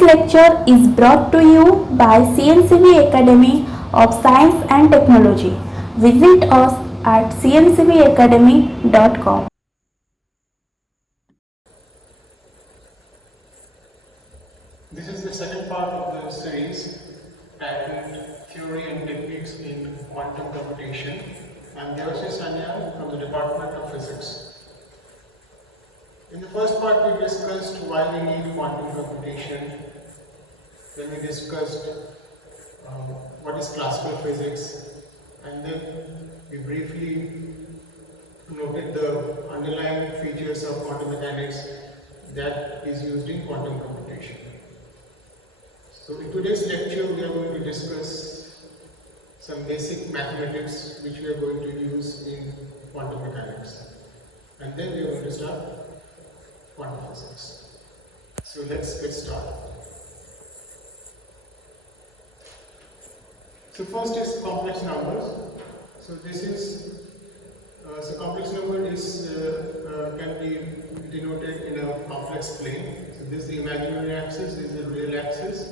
This lecture is brought to you by CNCB Academy of Science and Technology. Visit us at cncbacademy.com. This is the second part of the series titled Theory and Techniques in Quantum Computation. I am Devashish Sanyal from the Department of Physics. In the first part we discussed why we need quantum computation. Then we discussed what is classical physics, and then we briefly noted the underlying features of quantum mechanics that is used in quantum computation. So in today's lecture we are going to discuss some basic mathematics which we are going to use in quantum mechanics, and then we are going to start quantum physics. So let's get started. So first is complex numbers. So this is complex number is can be denoted in a complex plane. So this is the imaginary axis, this is the real axis,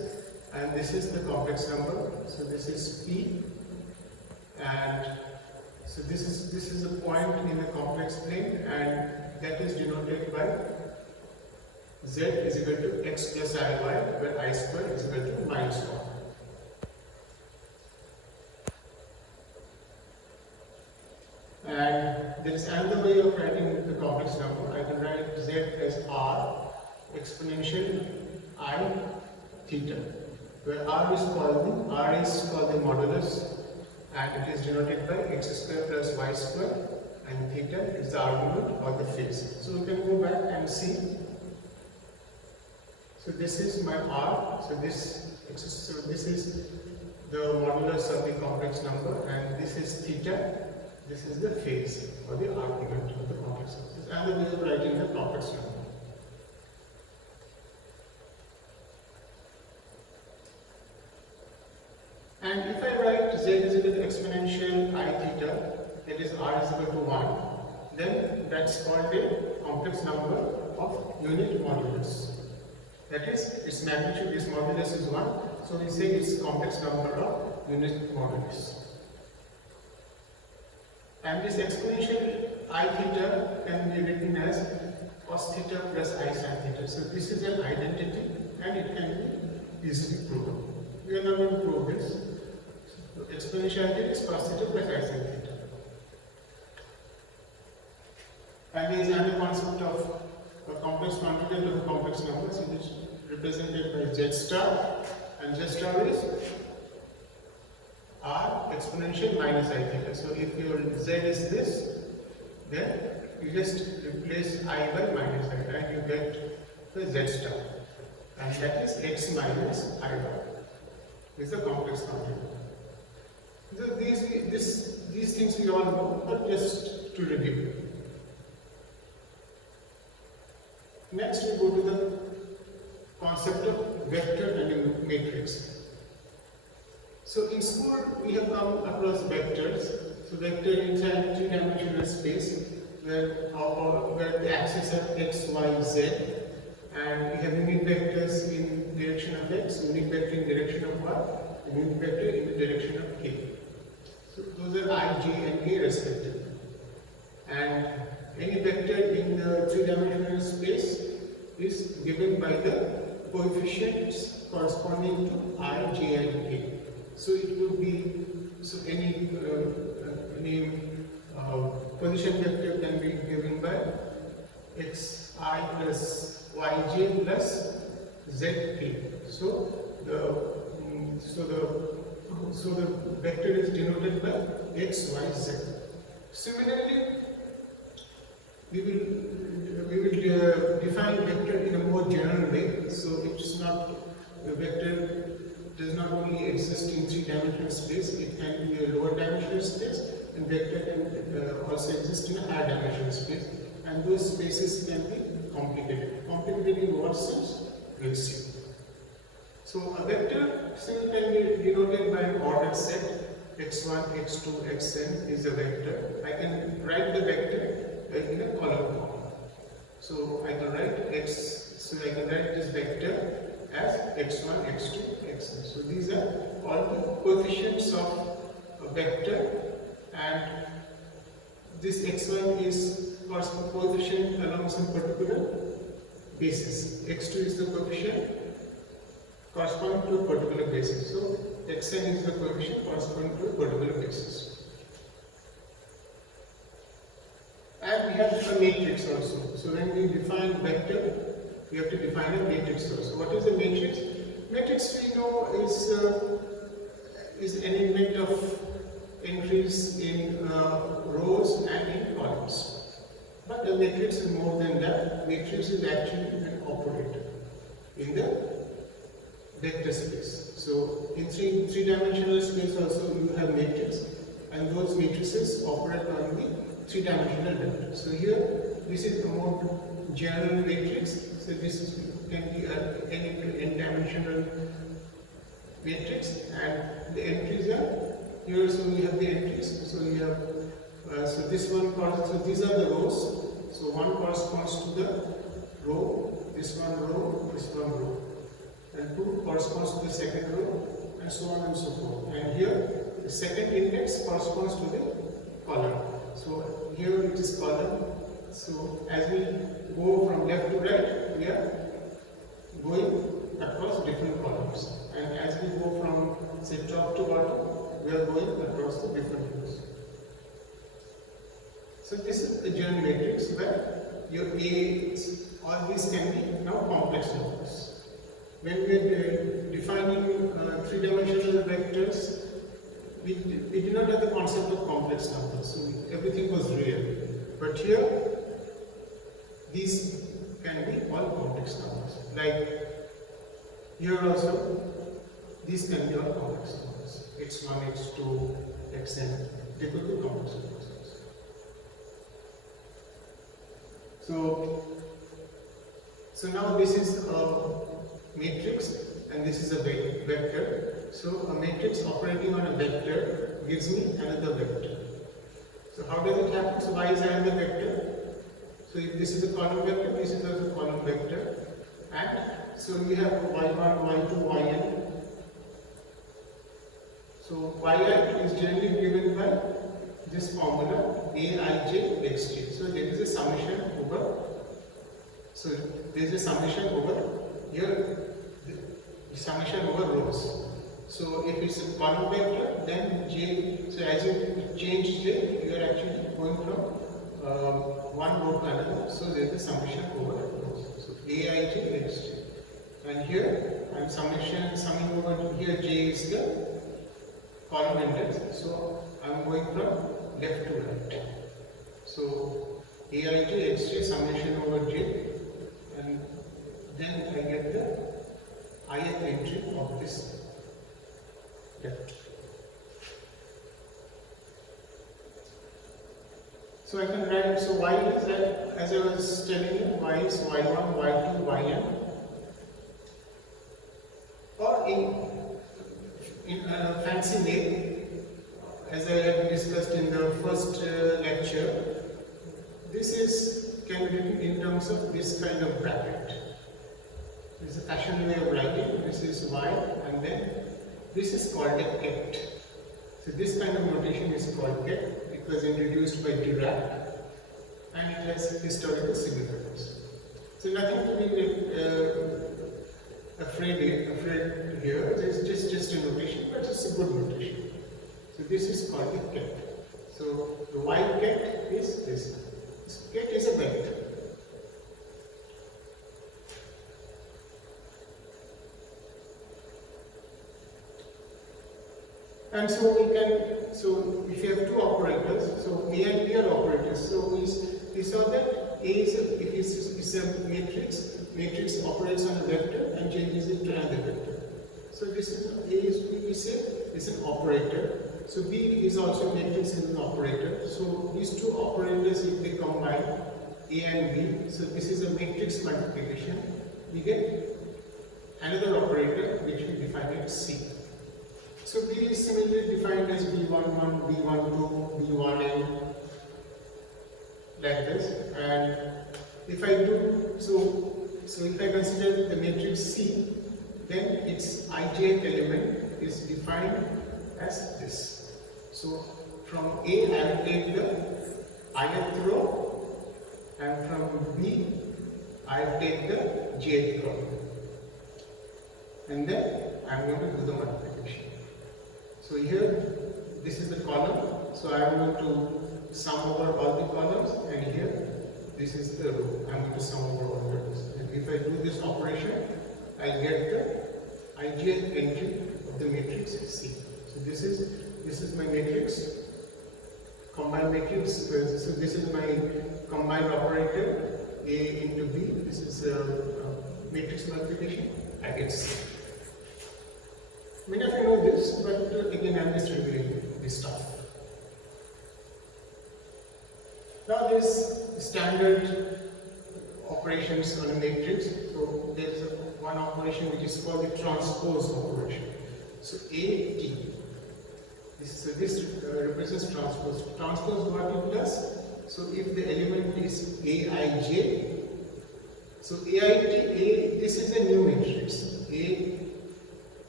and this is the complex number. So this is P, and so this is a point in the complex plane, and that is denoted by Z is equal to x plus iy, where I square is equal to minus 1. And there is another way of writing the complex number. I can write Z as R exponential I theta, where R is called the modulus, and it is denoted by x square plus y square, and theta is the argument or the phase. So we can go back and see. So this is my R. So this is the modulus of the complex number, and this is theta. This is the phase or the argument of the complex number. This is another way of writing the complex number. And if I write Z is equal to exponential I theta, that is R is equal to 1, then that's called a complex number of unit modulus. That is, its magnitude, its modulus is 1, so we say it's complex number of unit modulus. And this exponential I theta can be written as cos theta plus I sin theta. So this is an identity, and it can be easily proven. We are not going to prove this. So exponentiality is cos theta plus I sin theta. And there is another concept of a complex conjugate of a complex number, which is represented by Z star, and Z star is R exponential minus I theta. So if your Z is this, then you just replace I by minus I, and you get the Z star, and that is x minus I bar. This is a complex conjugate. So these things we all know, but just to review. Next we go to the concept of vector and a matrix. So in school we have come across vectors. So vector inside three-dimensional space where the axes are x, y, z, and we have unit vectors in direction of x, unit vector in direction of y, and unit vector in the direction of k. So those are I, j, and k respectively. And any vector in the three-dimensional space is given by the coefficients corresponding to I, j, and k. So it would be, so any position vector can be given by xi plus yj plus zk. So the vector is denoted by x, y, z. Similarly, we will define vector in a more general way. So it's not, the vector does not only exist in three-dimensional space, it can be a lower dimensional space, and vector can also exist in a higher dimensional space, and those spaces can be complicated. Complicated in what sense? We'll see. So a vector still can be denoted by an ordered set. x1, x2, xn is a vector. I can write the vector in a column form. So I can write this vector as x1, x2, xn. So these are all the coefficients of a vector, and this x1 is coefficient along some particular basis. x2 is the coefficient corresponding to a particular basis. So xn is the coefficient corresponding to a particular basis. And we have a matrix also. So when we define vector, we have to define a matrix also. What is a matrix? Matrix we know is an element of entries in rows and in columns. But a matrix is more than that. Matrix is actually an operator in the vector space. So in three-dimensional space also you have matrix, and those matrices operate on the three-dimensional vector. So here this is a more general matrix. So this can be an n into n dimensional matrix, and the entries are here. So we have the entries. So we have so this one so these are the rows. So one corresponds to the row, this one row, and 2 corresponds to the second row, and so on and so forth. And here the second index corresponds to the column. So here it is column. So as we go from left to right, we are going across different columns, and as we go from say top to bottom, we are going across the different rows. So this is a general matrix where your A's, all these can be now complex numbers. When we are defining three-dimensional vectors, we did not have the concept of complex numbers, so everything was real. But here, these can be all complex numbers. Like here also, these can be all complex numbers. x1, x2, xn, they could be complex numbers. So now this is a matrix and this is a vector. So a matrix operating on a vector gives me another vector. So how does it happen? So y is another vector. So if this is a column vector, this is also a column vector. And so we have y1, y2, yn. So yi is generally given by this formula aij xj. So there is a summation over. So there is a summation over here. The summation over rows. So if it's a column vector, then j. So as you change j, you are actually going from one row to another. So there is a summation over rows. So aij xj. And here I am summing over here. J is the column index. So I am going from left to right. So aij xj summation over j, and then I get the ith entry of this vector. So I can write, so y is that, as I was telling you, y is y1, y2, yn. Or in a fancy name, as I had discussed in the first lecture, this can be written in terms of this kind of bracket. This is a fashion way of writing. This is y, and then this is called a ket. So this kind of notation is called ket. It was introduced by Dirac, and it has historical significance. So nothing to be afraid here. It's just a notation, but it's a good notation. So this is called a ket. So the y ket is this. This ket is a vector. And so if you have two operators, so A and B are operators. So we saw that A is a matrix operates on a vector and changes it to another vector. So this is A is we say is an operator. So B is also a matrix and an operator. So these two operators, if they combine A and B, so this is a matrix multiplication. We get another operator which we define as C. So B is similarly defined as B11, B12, B1n, like this. And if I do so if I consider the matrix C, then its ijth element is defined as this. So from A I will take the ith row, and from B I will take the jth row, and then I am going to do the multiplication. So here this is the column, so I am going to sum over all the columns, and here this is the row. I am going to sum over all the rows. And if I do this operation, I will get the ijth entry of the matrix C. So this is my matrix, combined matrix. So this is my combined operator A into B. This is matrix multiplication. I get C. Many of you know this, but again I am just reviewing this stuff. Now there is standard operations on a matrix. So there is one operation which is called the transpose operation. So AT. This represents transpose. Transpose what it does? So if the element is Aij, so AIT, this is a new matrix. A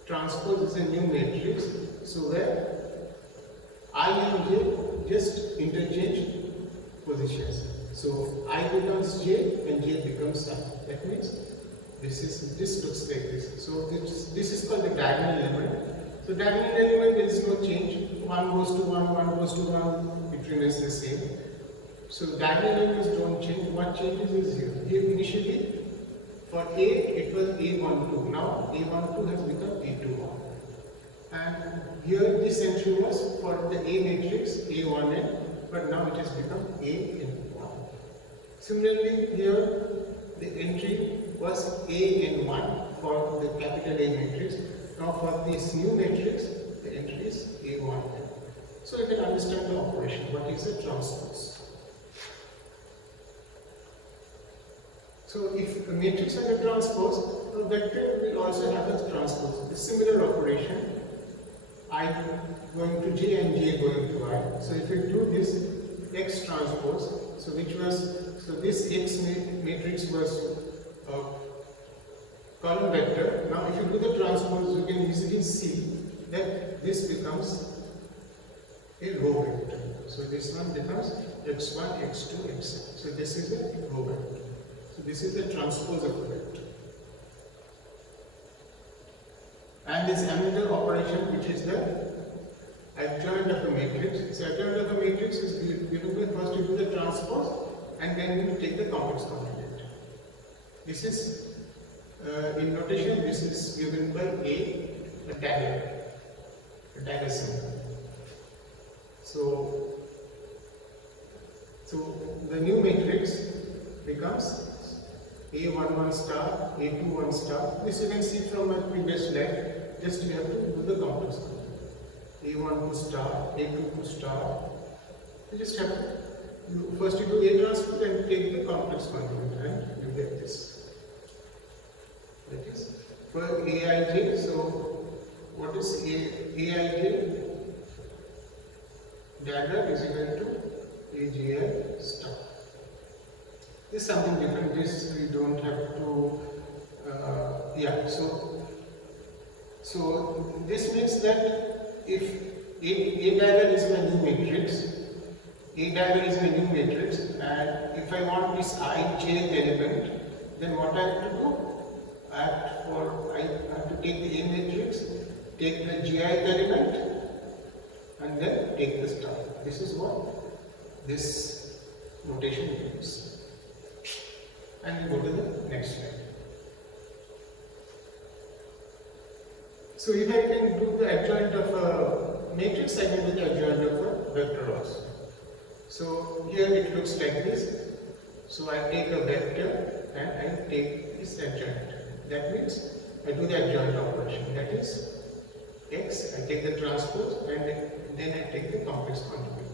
transpose is a new matrix. So where I and J just interchange positions. So I becomes J and J becomes I. That means this looks like this. So this is called the diagonal element. So diagonal element there is no change. 1 goes to 1, 1 goes to 1, it remains the same. So diagonal elements don't change. What changes is here. Here initially for A it was A12. Now A12 has become A21. And here this entry was for the A matrix A1n, but now it has become A(n)(1). Similarly here the entry was A(n)(1) for the capital A matrix. Now for this new matrix the entry is A1n. So you can understand the operation. What is a transpose? So if a matrix has a transpose, a vector will also have a transpose. A similar operation, I going to J and J going to I. So if you do this X transpose, so this X matrix was a column vector. Now if you do the transpose, you can easily see that this becomes a row vector. So this one becomes X1, X2, Xn. So this is a row vector. So this is the transpose of a vector. And this another operation which is the adjoint of a matrix. So adjoint of a matrix is given by first you do the transpose and then you take the complex complement. This is in notation, this is given by a dagger symbol. So the new matrix becomes A11 star, A21 star. This you can see from my previous slide. Just you have to do the complex complement. A12 star, A22 star. You just have to first you do A transpose and take the complex complement and you get this. That is for Aij. So what is Aij? Dagger is equal to Aj star. This is something different. This we don't have to. So this means that if A dagger is my new matrix, and if I want this ijth element, then what I have to do? I have to take the A matrix, take the jith element, and then take the star. This is what this notation means. And we go to the next slide. So if I can do the adjoint of a matrix, I can do the adjoint of a vector also. So here it looks like this. So I take a vector and I take this adjoint. That means I do the adjoint operation. That is X, I take the transpose and then I take the complex complement.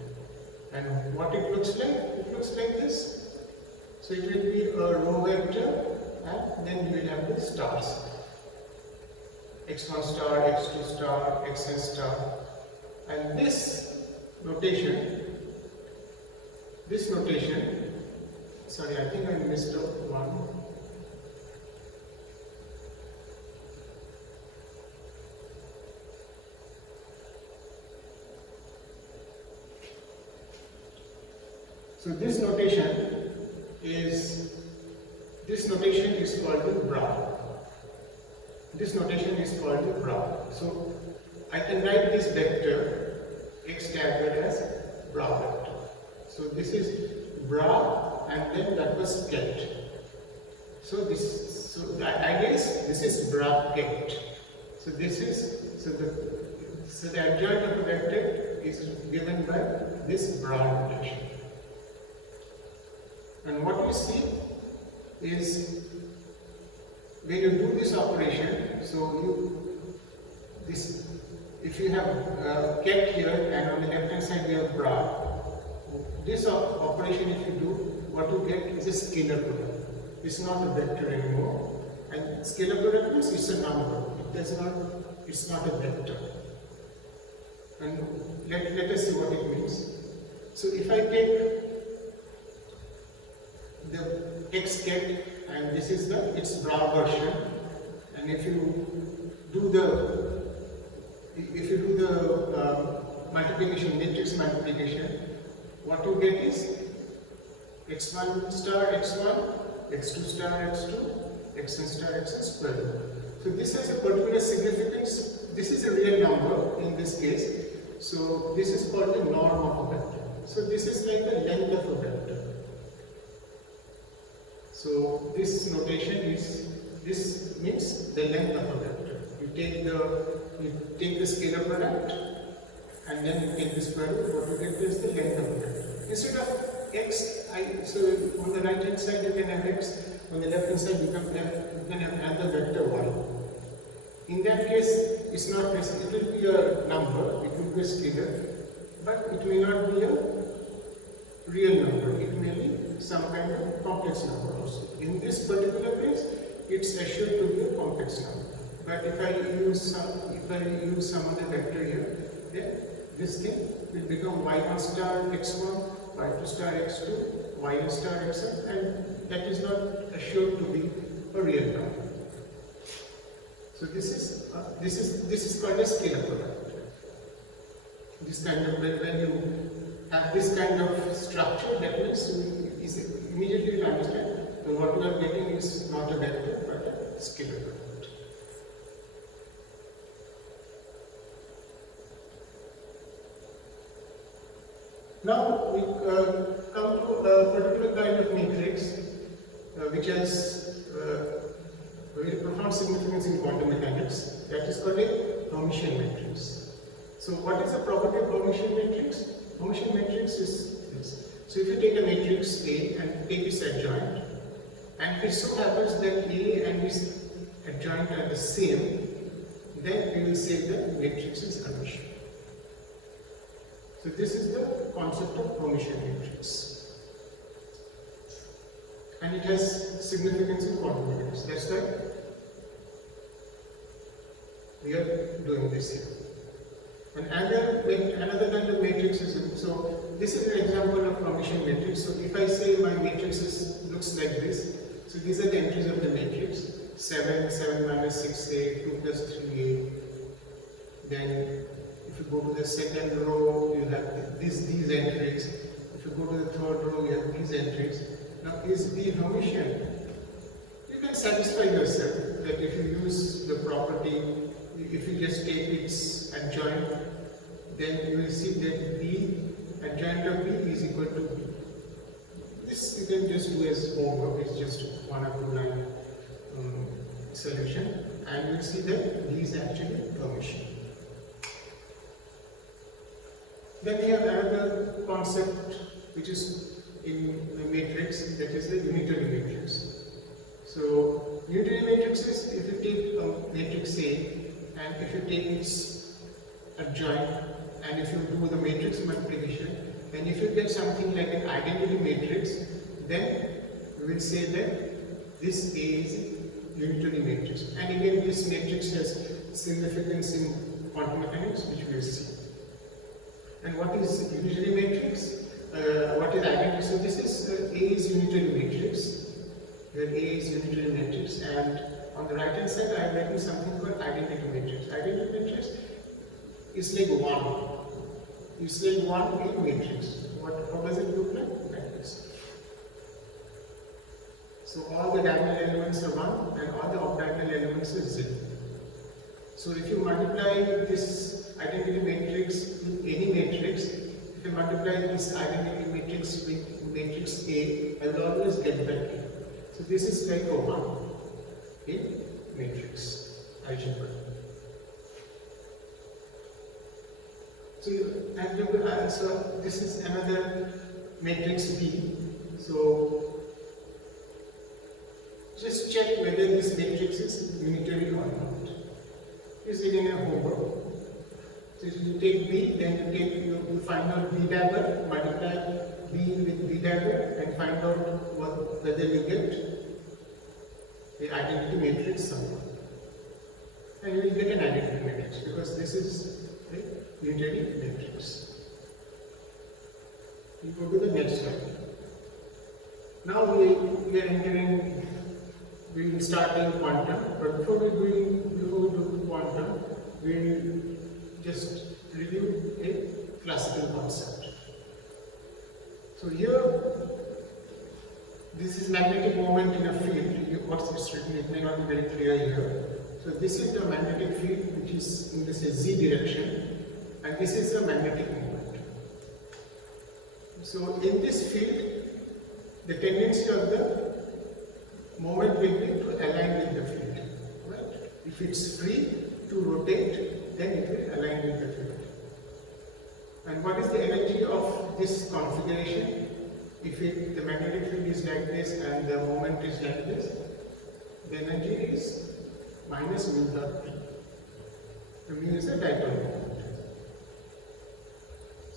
And what it looks like? It looks like this. So it will be a row vector and then you will have the stars. X1 star, X2 star, Xn star. And this notation, sorry, I think I missed out one. So this notation is called the bra. This notation is called the bra. So I can write this vector x staggered as bra vector. So this is bra, and then that was ket. So the idea is this is bra ket. So this is so the adjoint of a vector is given by this bra notation. And what you see is when you do this operation, if you have ket here and on the left hand side you have bra, this operation if you do, what you get is a scalar product. It's not a vector anymore, and scalar product means it's a number. It's not a vector. And let us see what it means. So if I take the x ket, and this is its bra version, and if you do the multiplication, matrix multiplication, what you get is x1 star x1, x2 star x2, xn star xn square root. So this has a particular significance. This is a real number in this case. So this is called the norm of a vector. So this is like the length of a vector. So this notation means the length of a vector. You take the scalar product, and then you take the square root. What you get is the length of a vector. Instead of x, so on the right hand side you can have x, on the left hand side you can have another vector y. In that case, it's not necessary. It will be a number, it will be a scalar, but it may not be a real number. It may be some kind of complex number also. In this particular case, it's assured to be a complex number. But if I use some other vector here, then this thing will become y1 star x1, y2 star x2, yn star xn, and that is not assured to be a real number. So this is called a scalar product. This kind of, when you have this kind of structure, that means immediately you understand that what we are getting is not a vector but a scalar product. Now we come to a particular kind of matrix which has very profound significance in quantum mechanics. That is called a Hermitian matrix. So what is the property of Hermitian matrix? Hermitian matrix is this. So if you take a matrix A and take its adjoint, and it so happens that A and its adjoint are the same, then we will say that matrix is Hermitian. So this is the concept of Hermitian matrix, and it has significance in quantum mechanics. That's why we are doing this here. And another kind of matrix is, so this is an example of Hermitian matrix. So if I say my matrix looks like this, so these are the entries of the matrix: 7, 7 minus 6a, 2 plus 3a. Then if you go to the second row, you have these entries. If you go to the third row, you have these entries. Now, is B Hermitian? You can satisfy yourself that if you use the property, if you just take its adjoint, then you will see that B, adjoint of B is equal to B. This you can just do as homework, it's just 1 or 2 line solution, and you will see that B is actually Hermitian. Then we have another concept which is in the matrix, that is the unitary matrix. So unitary matrix is, if you take a matrix A and if you take its adjoint and if you do the matrix multiplication, then if you get something like an identity matrix, then we will say that this A is unitary matrix. And again, this matrix has significance in quantum mechanics, which we will see. And what is unitary matrix? What is identity? So this is A is unitary matrix, where A is unitary matrix, and on the right hand side I am writing something called identity matrix. Identity matrix is like 1. It's like 1 in matrix. How does it look like? Like this. So all the diagonal elements are 1 and all the off-diagonal elements are 0. So if you multiply this identity matrix with any matrix, if you multiply this identity matrix with matrix A, I will always get that A. So this is like a 1 in matrix algebra. So this is another matrix B. So just check whether this matrix is unitary or not. This is again a homework. So you take B, then you find out B dagger, multiply B with B dagger, and find out whether you get the identity matrix somewhere. And you will get an identity matrix because this is a unitary matrix. You go to the next slide. Now we are entering, we will start in quantum, but before we do quantum, we will just review a classical concept. So here, this is magnetic moment in a field. What's it's written, it may not be very clear here. So this is the magnetic field which is in this Z direction, and this is the magnetic moment. So in this field, the tendency of the moment will be to align with the field. Right? If it's free to rotate, then it will align with the field. And what is the energy of this configuration? If the magnetic field is like this and the moment is like this, the energy is minus mu dot P. The mu is a dipole moment.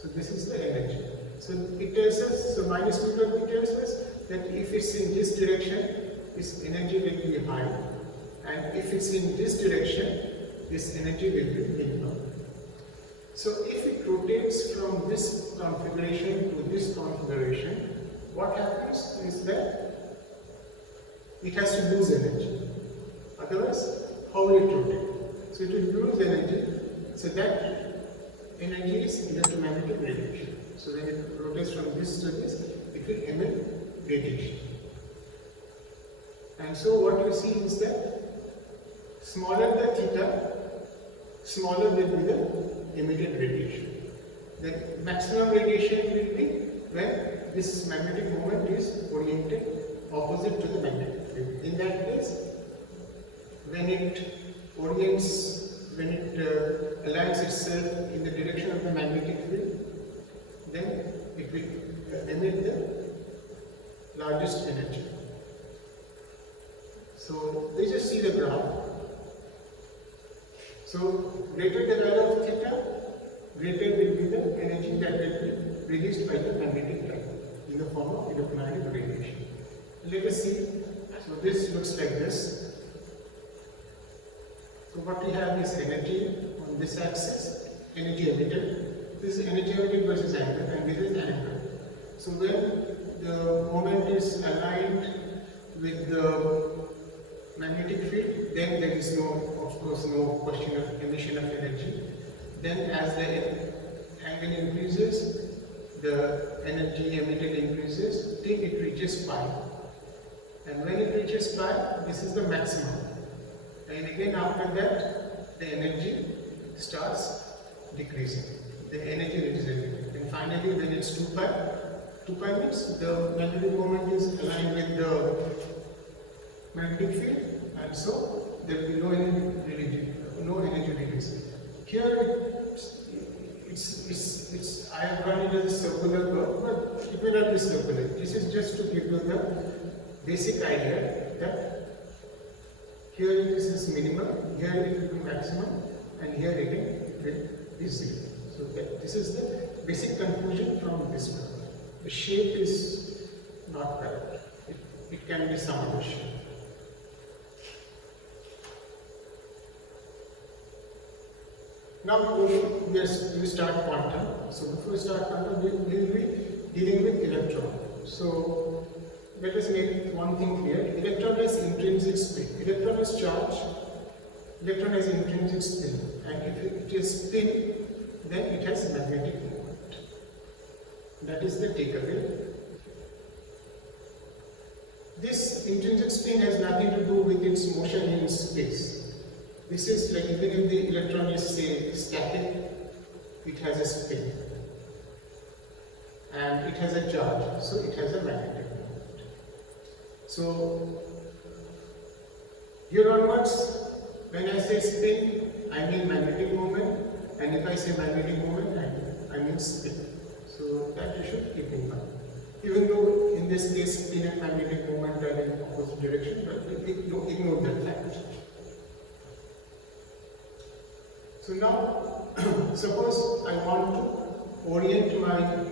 So this is the energy. So it tells us, so minus mu dot P tells us that if it's in this direction, this energy will be high, and if it's in this direction, this energy will be minimum. So if it rotates from this configuration to this configuration, what happens is that it has to lose energy. Otherwise, how will it rotate? So it will lose energy, so that energy is electromagnetic radiation. So when it rotates from this to this, it will emit radiation. And so what you see is that smaller the theta, smaller will be the emitted radiation. The maximum radiation will be when this magnetic moment is oriented opposite to the magnetic field. In that case, when it aligns itself in the direction of the magnetic field, then it will emit the largest energy. So let's just see the graph. So greater the value of theta, greater will be the energy that will be released by the magnetic field in the form of electromagnetic radiation. Let us see. So this looks like this. So what we have is energy on this axis, energy emitted. This is energy emitted versus angle, and this is angle. So when the moment is aligned with the magnetic field, then there is of course no question of emission of energy. Then as the angle increases, the energy emitted increases till it reaches pi. And when it reaches pi, this is the maximum. And again after that, the energy starts decreasing. The energy reduces. And finally when it's 2 pi means the magnetic moment is aligned with the magnetic field, and so there will be no energy release. Here I have run it as a circular curve, but it may not be circular. This is just to give you the basic idea that here this is minimum, here it will be maximum, and here again it will be 0. So this is the basic conclusion from this curve. The shape is not correct. It can be some other shape. Now we start quantum. So before we start quantum, we will be dealing with electron. So let us make one thing clear. Electron has intrinsic spin. Electron is charged. Electron has intrinsic spin. And if it is spin, then it has magnetic moment. That is the takeaway. This intrinsic spin has nothing to do with its motion in space. This is like even if the electron is say static, it has a spin and it has a charge, so it has a magnetic moment. So here onwards, when I say spin, I mean magnetic moment, and if I say magnetic moment, I mean spin. So that you should keep in mind. Even though in this case spin and magnetic moment are in opposite direction, but ignore that fact. So now, suppose I want to orient my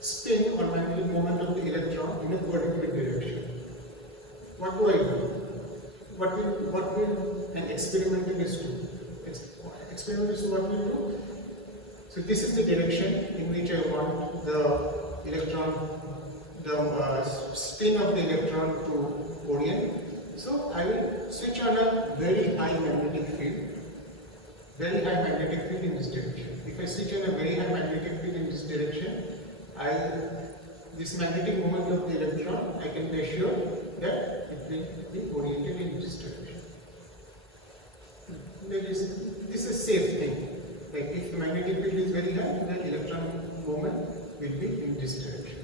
spin or magnetic moment of the electron in a particular direction. What do I do? What will an experimentalist do? Experimentalist, what will do? So this is the direction in which I want the electron, the spin of the electron to orient. So I will switch on a very high magnetic field. Very high magnetic field in this direction. If I switch on a very high magnetic field in this direction, this magnetic moment of the electron, I can be assured that it will be oriented in this direction. This is a safe thing. Like if the magnetic field is very high, the electron moment will be in this direction,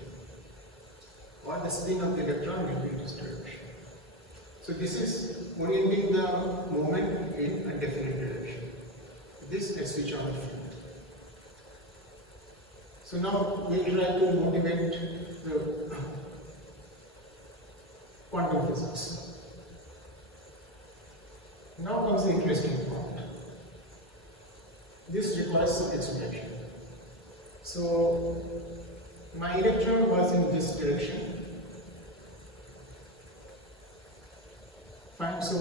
or the spin of the electron will be in this direction. So this is orienting the moment in a definite direction. This I switch on the field. So now we will try to motivate the quantum physics. Now comes the interesting part. This requires some explanation. So my electron was in this direction. Fine. So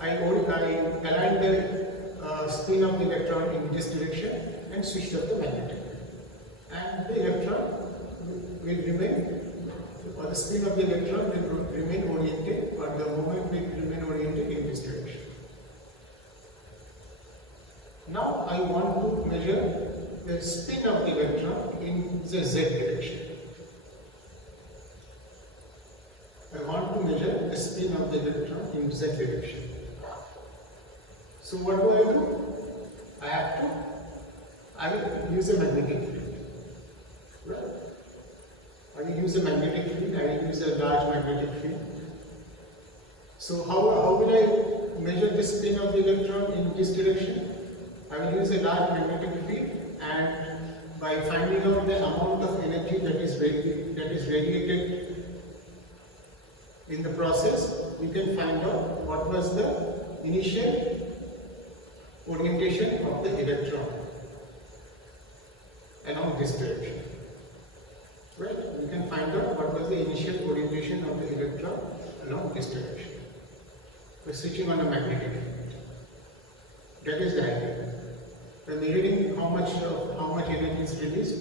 I aligned the spin of the electron in this direction and switched off the magnetic field. And the electron will remain, or the spin of the electron will remain oriented, or the moment will remain oriented in this direction. Now I want to measure the spin of the electron in the z direction. I want to measure the spin of the electron in z direction. So what do? I will use a magnetic field. Right? I will use a magnetic field, I will use a large magnetic field. So how will I measure the spin of the electron in this direction? I will use a large magnetic field, and by finding out the amount of energy that is radiated in the process, you can find out what was the initial orientation of the electron along this direction. Right? You can find out what was the initial orientation of the electron along this direction by switching on a magnetic field. That is the idea. By measuring how much energy is released,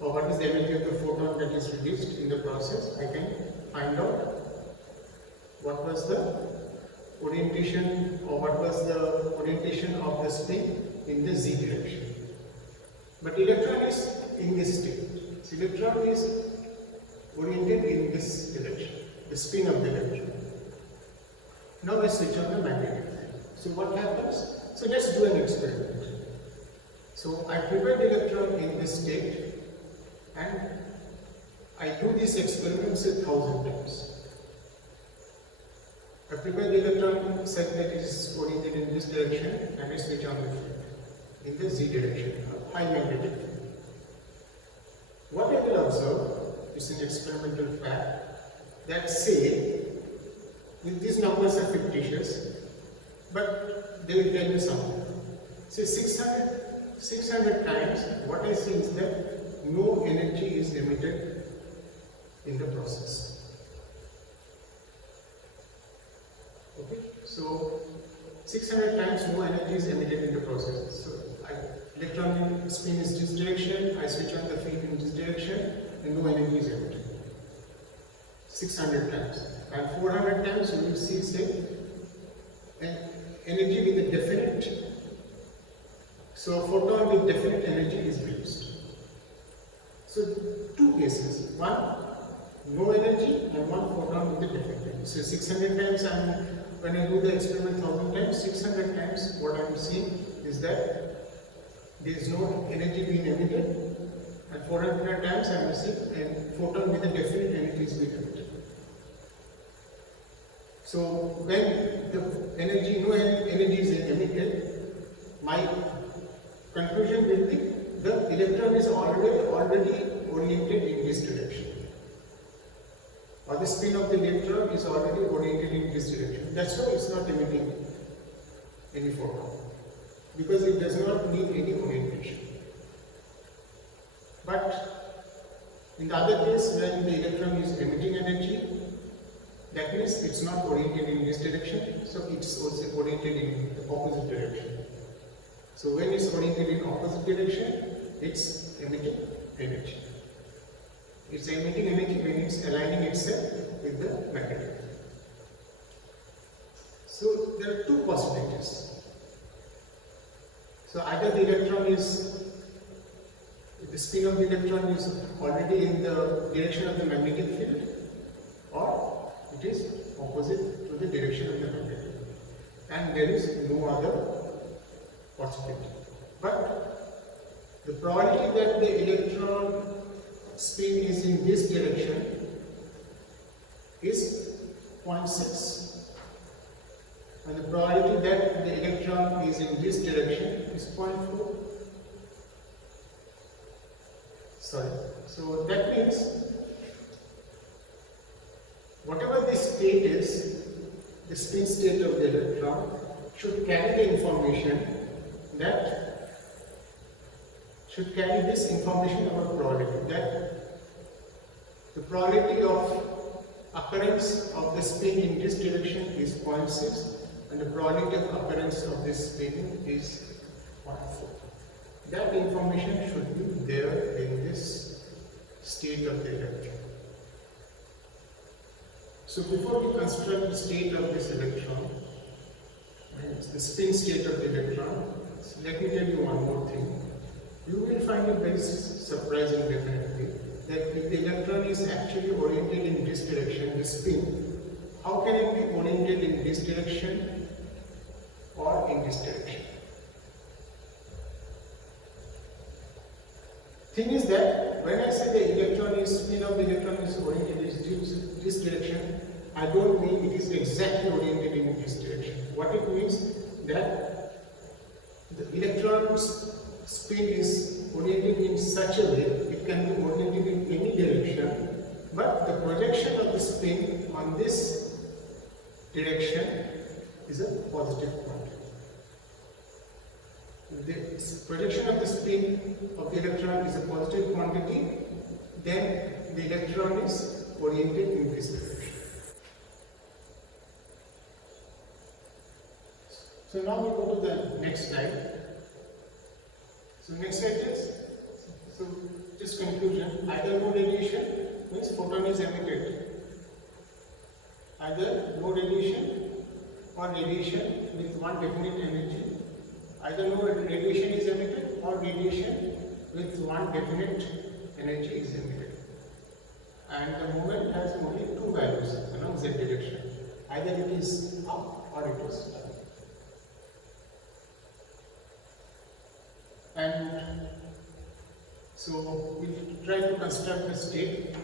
or what is the energy of the photon that is released in the process, I can find out what was the orientation, or what was the orientation of the spin in the z direction. But electron is in this state. So electron is oriented in this direction, the spin of the electron. Now I switch on the magnetic field. So what happens? So let's do an experiment. So I prepare the electron in this state, and I do these experiments 1,000 times. I prepare the electron such that it is oriented in this direction, and I switch on the field in the z direction, a high magnetic field. What I will observe is an experimental fact that say, these numbers are fictitious, but they will tell you something. Say 600 times, what I see is that no energy is emitted in the process. Okay, so 600 times no energy is emitted in the process. So electron spin is this direction, I switch on the field in this direction, and no energy is emitted. 600 times. And 400 times you will see, say, an energy with a definite. So a photon with definite energy is released. So two cases. One, no energy, and one photon with a definite energy. So 600 times when I do the experiment 1000 times, 600 times what I am seeing is that there is no energy being emitted, and 400 times I am seeing a photon with a definite energy is being emitted. So when the no energy is emitted, my conclusion will be the electron is already oriented in this direction, or the spin of the electron is already oriented in this direction. That's why it's not emitting any photon, because it does not need any orientation. But in the other case, when the electron is emitting energy, that means it's not oriented in this direction, so it's also oriented in the opposite direction. So when it's oriented in opposite direction, it's emitting energy. It's emitting energy when it's aligning itself with the magnetic field. So there are two possibilities. So either the spin of the electron is already in the direction of the magnetic field, or it is opposite to the direction of the magnetic field, and there is no other possibility. But the probability that the electron spin is in this direction is 0.6, and the probability that the electron is in this direction is 0.4. So that means whatever the state is, the spin state of the electron should carry the information this information about probability, that the probability of occurrence of the spin in this direction is 0.6, and the probability of occurrence of this spin is 0.4. That information should be there in this state of the electron. So before we construct the state of this electron, the spin state of the electron, so let me tell you one more thing. You will find it very surprising definitely that if the electron is actually oriented in this direction, the spin, how can it be oriented in this direction or in this direction? Thing is that when I say the spin of the electron is oriented in this direction, I don't mean it is exactly oriented in this direction. What it means that the electron's spin is oriented in such a way, it can be oriented in any direction, but the projection of the spin on this direction is a positive quantity. The projection of the spin of the electron is a positive quantity, then the electron is oriented in this direction. So now we go to the next slide. So next slide is, so just conclusion, either no radiation means photon is emitted. Either no radiation or radiation with one definite energy. Either no radiation is emitted or radiation with one definite energy is emitted. And the moment has only two values along z direction. Either it is up or it is down. And so we'll try to construct the state.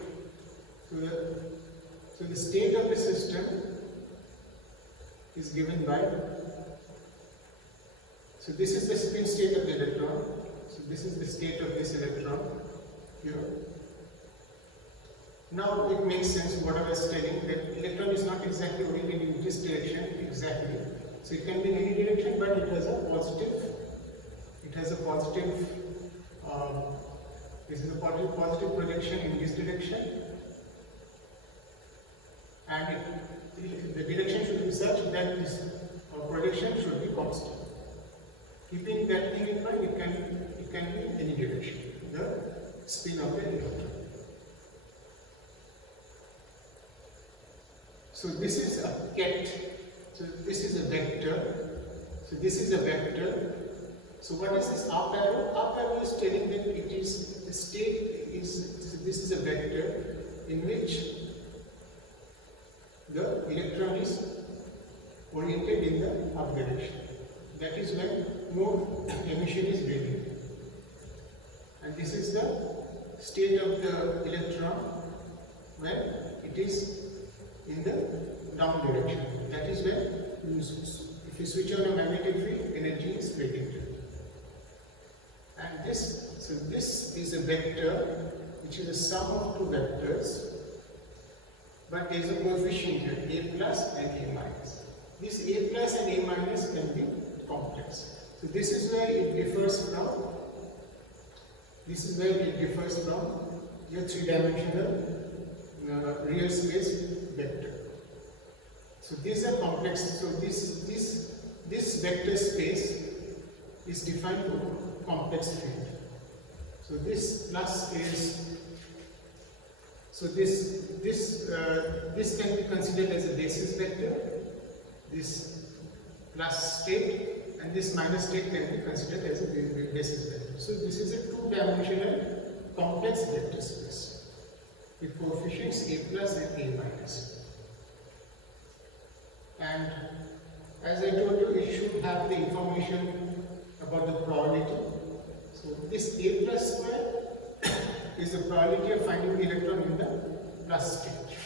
So the state of the system is given by, so this is the spin state of the electron. So this is the state of this electron here. Now it makes sense what I was telling, that electron is not exactly oriented in this direction exactly. So it can be in any direction, but it has a positive. This is a positive projection in this direction, and the direction should be such that this projection should be constant. Keeping that thing in mind, it can be in any direction, the spin of the electron. So this is a ket, so this is a vector, so this is a vector. So what is this up arrow? Up arrow is telling that it is, the state is, this is a vector in which is oriented in the up direction. That is when more emission is radiated. And this is the state of the electron when it is in the down direction. That is when if you switch on a magnetic field, energy is radiated. And this is a vector which is a sum of two vectors, but there is a coefficient here, a plus and a minus. This a plus and a minus can be complex. So this is where it differs from your three-dimensional real space vector. So these are complex. So this vector space is defined to complex field. So this plus is, so this can be considered as a basis vector. This plus state and this minus state can be considered as a basis vector. So this is a two-dimensional complex vector space with coefficients a plus and a minus. And as I told you, it should have the information about the probability. So this a plus square is the probability of finding the electron in the plus state.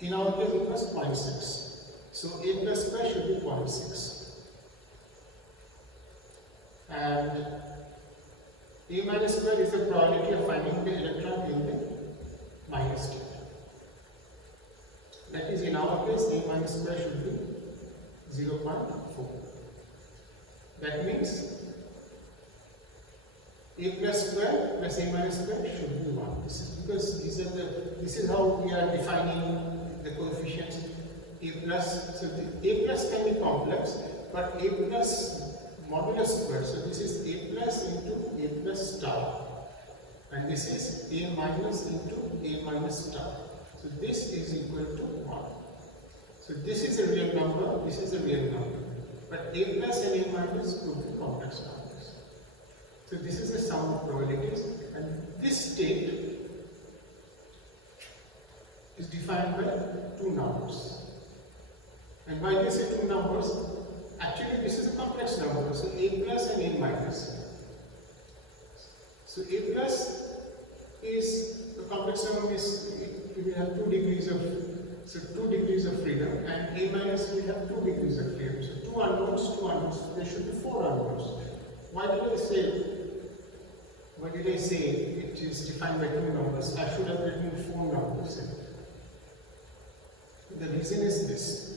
In our case it was 0.6. So a plus square should be 0.6. And a minus square is the probability of finding the electron in the minus state. That is, in our case, a minus square should be 0.4. That means a plus square plus a minus square should be 1. This is because this is how we are defining the coefficients a plus. So the a plus can be complex, but a plus modulus square. So this is a plus into a plus star, and this is a minus into a minus star. So this is equal to 1. So this is a real number, this is a real number. But a plus and a minus could be complex numbers. So this is the sum of probabilities, and this state is defined by two numbers. And why they say two numbers? Actually this is a complex number, so a plus and a minus. So a plus is a complex number, is we have 2 degrees of freedom, and a minus we have 2 degrees of freedom. So two unknowns, there should be 4 unknowns. Why did I say it is defined by 2 numbers? I should have written 4 numbers. The reason is this.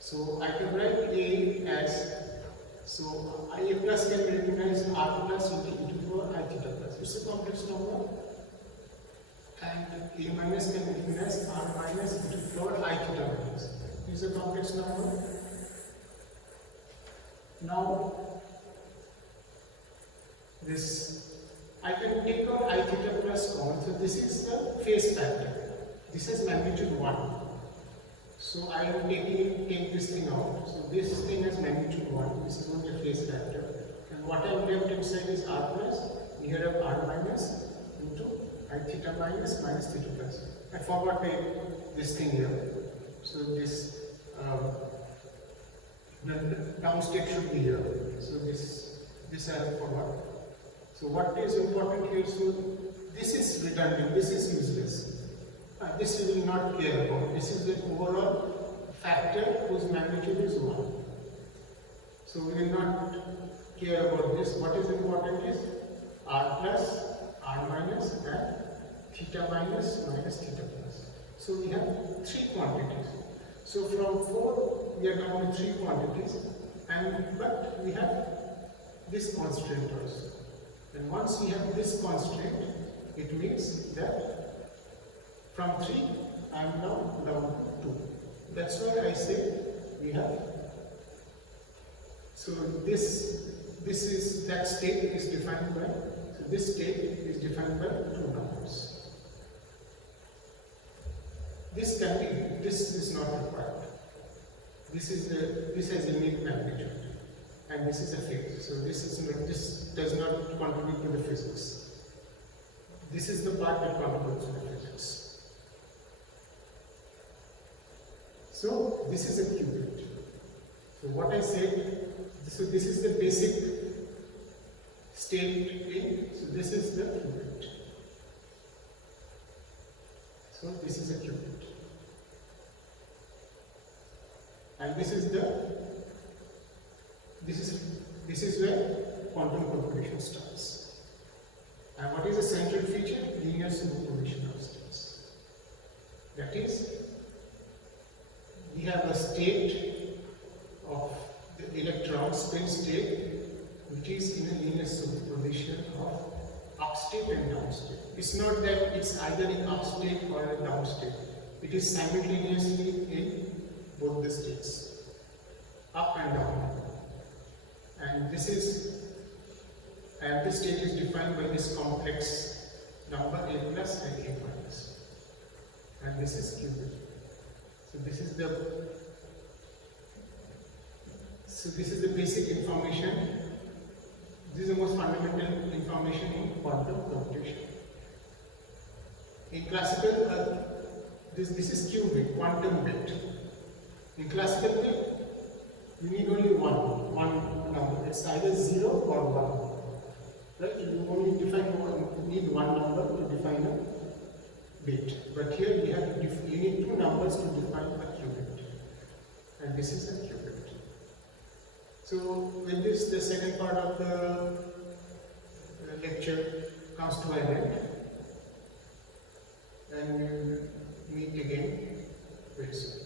So I can write a as, so a plus can be written as r plus into e to the power I theta plus. It's a complex number. And a minus can be written as r minus into the power I theta minus. This is a complex number. Now this, I can take out I theta plus common. So this is the phase factor. This is magnitude 1. So I am take this thing out. So this thing has magnitude 1. This is only a phase factor. And what I have left inside is r plus, here I have r minus into I theta minus minus theta plus. I forgot this thing here. So this the down state should be here. So this I have forgot. So what is important here? So this is redundant. This is useless. This we will not care about. This is the overall factor whose magnitude is 1. So we will not care about this. What is important is r plus, r minus, and theta minus minus theta plus. So we have 3 quantities. So from 4 we are down to 3 quantities, but we have this constraint also. And once we have this constraint, it means that from 3 I am now down to 2. That's why I say we have. So this is, that state is defined by, so this state is defined by 2 numbers. This is not required. This has unique magnitude, and this is a phase. So this does not contribute to the physics. this is the part that contributes to the physics. So this is a qubit. So what I said, this is the basic state in, so this is the qubit. So this is a qubit. And this is where quantum computation starts. And what is the central feature? Linear superposition of states. That is, we have a state of the electron spin state which is in a linear superposition of up state and down state. It's not that it's either in up state or a down state. It is simultaneously in both the states, up and down. And this state is defined by this complex number a plus and a minus. And this is qubit. So this is the basic information. This is the most fundamental information in quantum computation. In classical, this is qubit, quantum bit. In classical bit, you need only one number. It's either 0 or 1. Right? You only need one number to define a bit. But here you need two numbers to define a qubit. And this is a qubit. So with this, the second part of the lecture comes to an end. And we will meet again very soon.